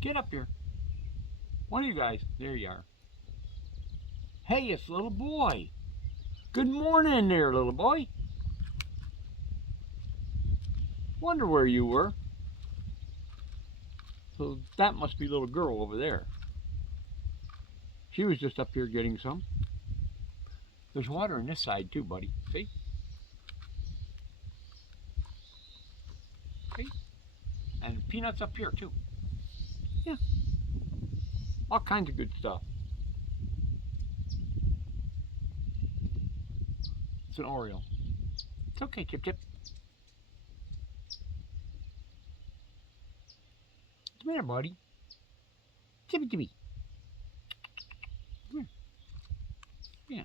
Get up here. One of you guys. There you are. Hey, it's little boy. Good morning there, little boy. Wonder where you were. So that must be little girl over there. She was just up here getting some. There's water on this side too, buddy. See? See? And peanuts up here too. Yeah. All kinds of good stuff. It's an Oreo. It's okay, Chip Chip. What's the matter, buddy? Chippy Chippy. Come here. Yeah.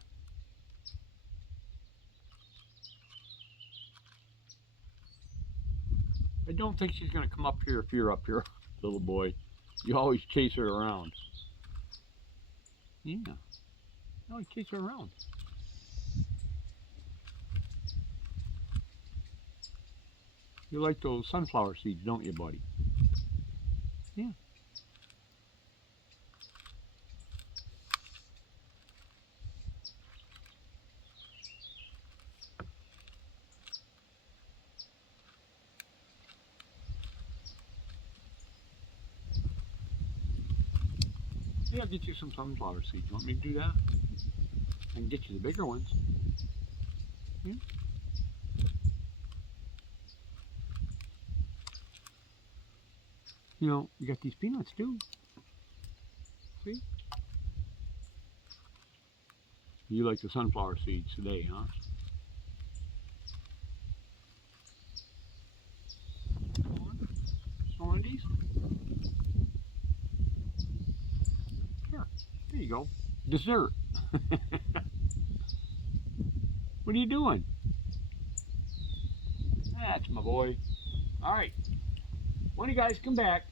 I don't think she's going to come up here if you're up here, little boy. You always chase her around. Yeah. You always chase her around. You like those sunflower seeds, don't you, buddy? Yeah. Yeah, I'll get you some sunflower seeds. You want me to do that? I can get you the bigger ones. Yeah. You know, you got these peanuts too. See? You like the sunflower seeds today, huh? One of these? Here, there you go. Dessert. What are you doing? That's my boy. All right. One of you guys come back.